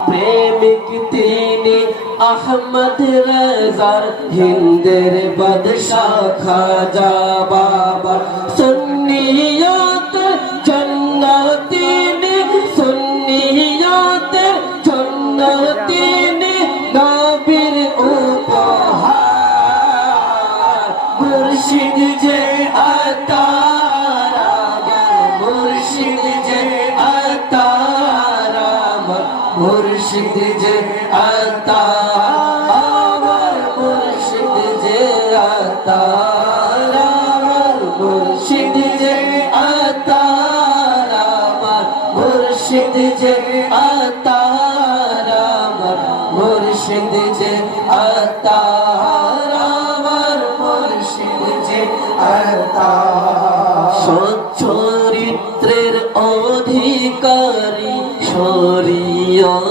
প্রেমিক তিনি আহমদ রাজার হিন্দের বাদশাহ খাজা বাবা সুন্নিয়ত জন্নতিনি সুন্নিয়ত জন্নতিনি নবীর উপহার মুর্শিদ যে আতারা মুর্শিদ যে আতারা মুর্শিদ যে আতার মুর্শিদ যে আতার মুর্শিদ যে আতার মুর্শিদ যে আতার মুর্শিদ যে আতার মুর্শিদ যে আতার সচ্চরিত্রের অধিকারী শরীয়ত